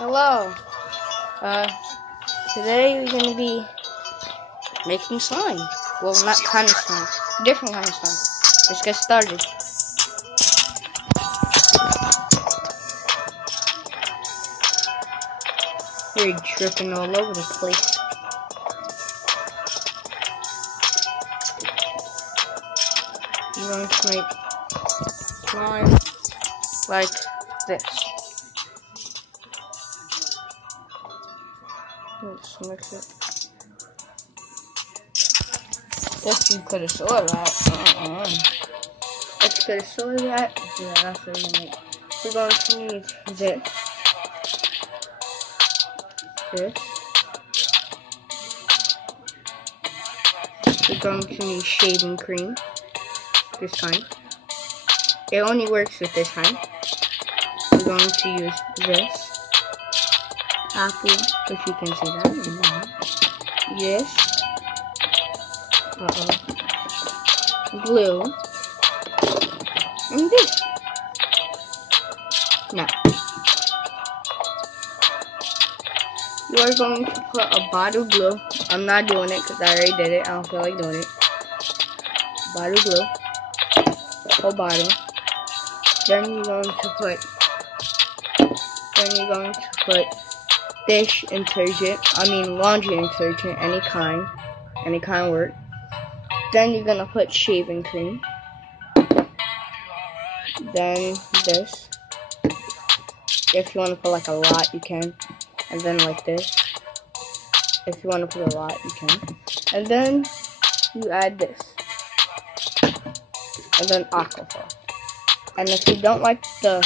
Hello. Today we're gonna be making slime. Well, not kind of slime, different kind of slime. Let's get started. You're dripping all over the place. I'm going to make slime like this. Let's mix it. If you could have saw that. If you could have saw that, yeah, that's what we're gonna make. We're going to need this. We're going to need shaving cream this time. It only works with this time. We're going to use this apple, if you can see that. Yes. Glue. And this. Now, you are going to put a bottle glue. I'm not doing it because I already did it. I don't feel like doing it. Bottle glue. Whole bottle. Then you're going to put dish detergent. Laundry detergent, any kind work. Then you're gonna put shaving cream. Then this. If you want to put like a lot, you can. And then like this. If you want to put a lot, you can. And then you add this. And then alcohol. And if you don't like the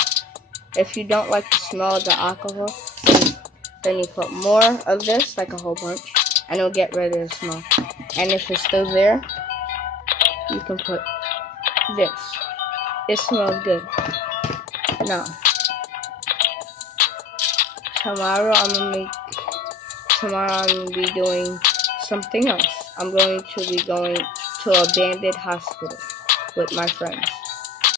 smell of the alcohol, then you put more of this, like a whole bunch, and it'll get rid of the smell. And if it's still there, you can put this. It smells good. Now, tomorrow I'm gonna be doing something else. I'm going to be going to a abandoned hospital with my friends.